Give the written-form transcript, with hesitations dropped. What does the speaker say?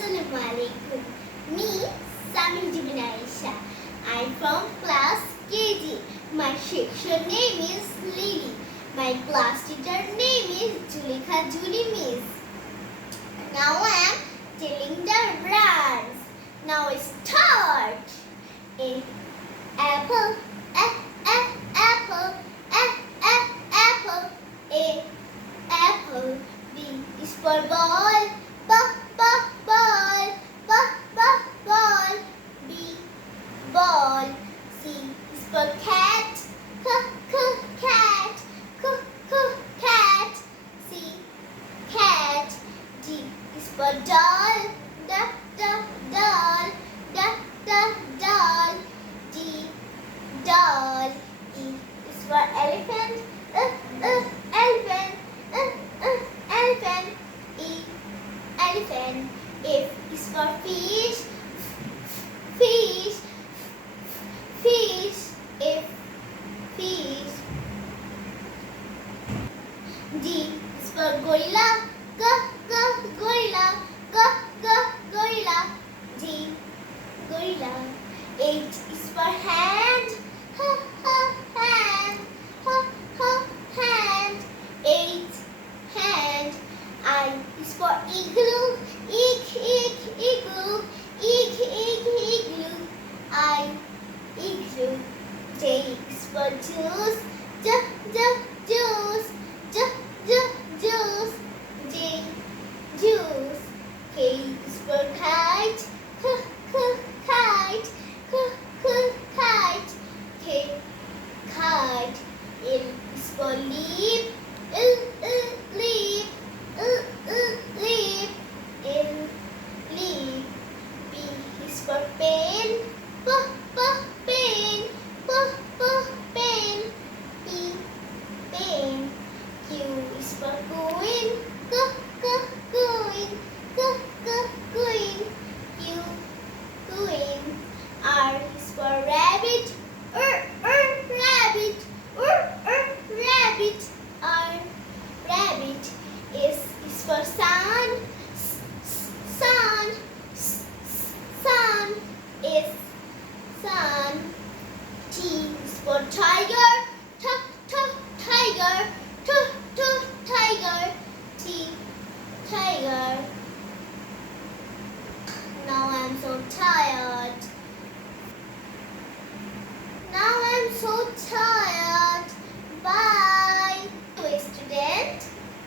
Assalamualaikum. Me, Arisha. I'm from class KG. My section name is Lily. My class teacher name is Julie Miss. Now I am telling the rhymes. Now start. A apple, apple, apple. A apple. B is for ball, ball. Ball. B ball. C is for cat, cat. Cat. C cat. D is for doll, doll. D doll. E is for elephant, elephant. E elephant. F is for fish, F fish. G is for gorilla, gorilla. G gorilla. H is for hand, hand. H hand. I is for igloo, igloo. I igloo. J is for juice, juice. J juice. K is for kite, kite. K kite. L is for leaf, leaf. L leaf. P is for pen, pen. P pen. Q is for coin, coin. Q coin. R is for rabbit, rabbit. R rabbit. S is for sun, sun. S sun. T is for tiger, tiger. T tiger. Now I'm so tired.